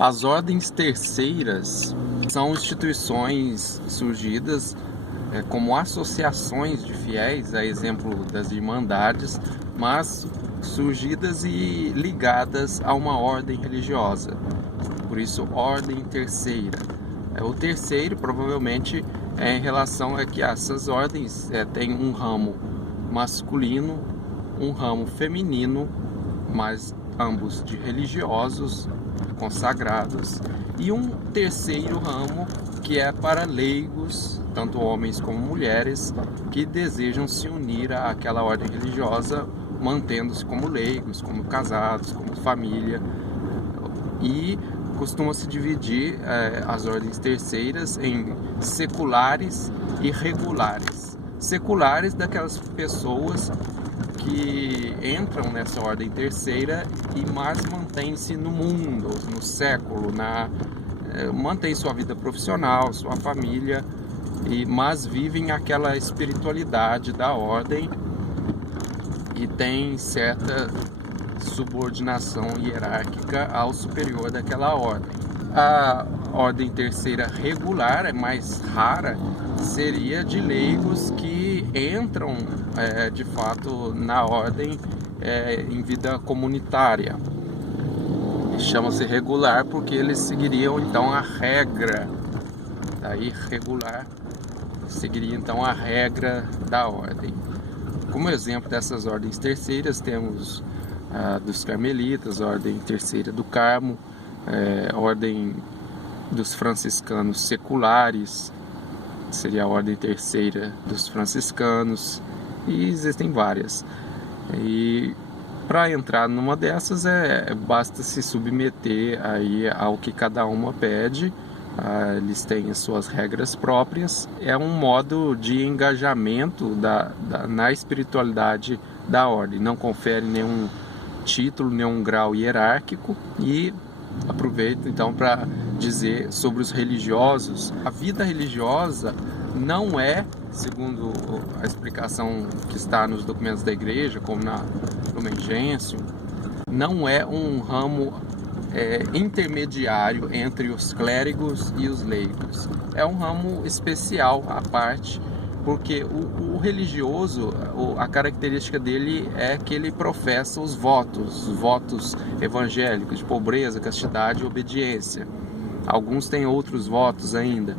As ordens terceiras são instituições surgidas como associações de fiéis, a exemplo das irmandades, mas surgidas e ligadas a uma ordem religiosa. Por isso, ordem terceira. O terceiro, provavelmente, é em relação a que essas ordens têm um ramo masculino, um ramo feminino, mas ambos de religiosos consagrados, e um terceiro ramo que é para leigos, tanto homens como mulheres, que desejam se unir àquela ordem religiosa, mantendo-se como leigos, como casados, como família. E costuma-se dividir as ordens terceiras em seculares e regulares. Seculares, daquelas pessoas que entram nessa ordem terceira e mais mantêm-se no mundo, no século, mantém sua vida profissional, sua família, mas vivem aquela espiritualidade da ordem e tem certa subordinação hierárquica ao superior daquela ordem. A ordem terceira regular, é mais rara, seria de leigos que entram de fato na ordem em vida comunitária. Chama-se regular porque eles seguiriam então a regra. Daí regular seguiria então a regra da ordem. Como exemplo dessas ordens terceiras temos dos carmelitas, a ordem terceira do Carmo, a ordem dos franciscanos seculares, seria a ordem terceira dos franciscanos, e existem várias. E para entrar numa dessas basta se submeter aí ao que cada uma pede. Eles têm as suas regras próprias. É um modo de engajamento na espiritualidade da ordem. Não confere nenhum título, nenhum grau hierárquico. E aproveito então para dizer sobre os religiosos. A vida religiosa não é, segundo a explicação que está nos documentos da igreja, como no Lumen Gentium, não é um ramo intermediário entre os clérigos e os leigos. É um ramo especial à parte, porque o religioso, a característica dele é que ele professa os votos evangélicos de pobreza, castidade e obediência. Alguns têm outros votos ainda.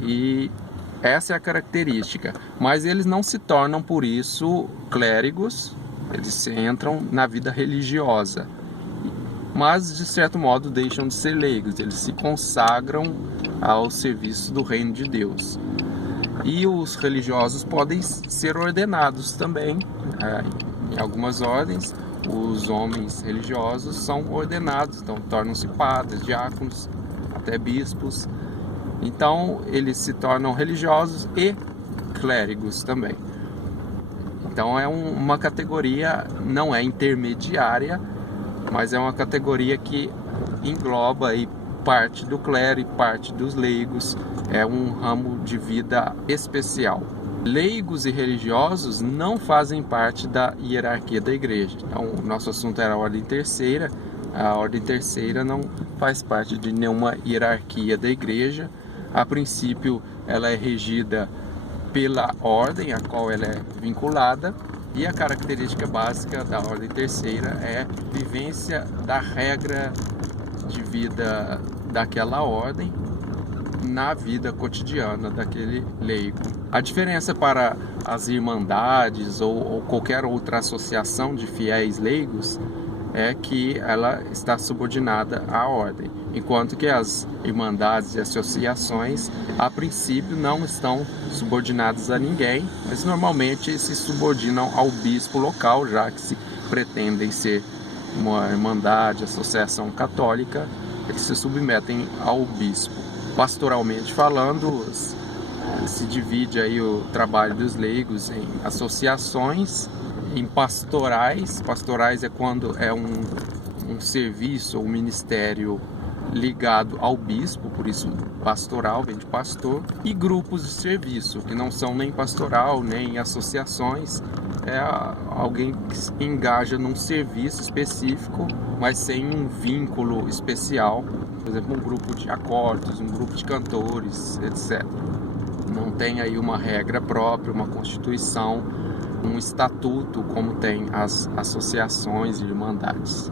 E essa é a característica. Mas eles não se tornam, por isso, clérigos. Eles entram na vida religiosa. Mas, de certo modo, deixam de ser leigos. Eles se consagram ao serviço do reino de Deus. E os religiosos podem ser ordenados também. Em algumas ordens, os homens religiosos são ordenados. Então, tornam-se padres, diáconos, até bispos. Então, eles se tornam religiosos e clérigos também. Então, é uma categoria, não é intermediária, mas é uma categoria que engloba aí parte do clero e parte dos leigos. É um ramo de vida especial. Leigos e religiosos não fazem parte da hierarquia da igreja. Então, o nosso assunto era a ordem terceira. A ordem terceira não faz parte de nenhuma hierarquia da igreja. A princípio, ela é regida pela ordem a qual ela é vinculada. E a característica básica da ordem terceira é a vivência da regra de vida daquela ordem na vida cotidiana daquele leigo. A diferença para as irmandades ou qualquer outra associação de fiéis leigos é que ela está subordinada à ordem, enquanto que as irmandades e associações, a princípio, não estão subordinadas a ninguém, mas normalmente se subordinam ao bispo local, já que se pretendem ser uma irmandade, associação católica, eles se submetem ao bispo. Pastoralmente falando, se divide aí o trabalho dos leigos em associações, em pastorais. Pastorais é quando é um serviço ou um ministério ligado ao bispo, por isso pastoral, vem de pastor, e grupos de serviço, que não são nem pastoral, nem associações, é alguém que se engaja num serviço específico, mas sem um vínculo especial, por exemplo, um grupo de acordes, um grupo de cantores, etc. Não tem aí uma regra própria, uma constituição, um estatuto, como tem as associações e irmandades.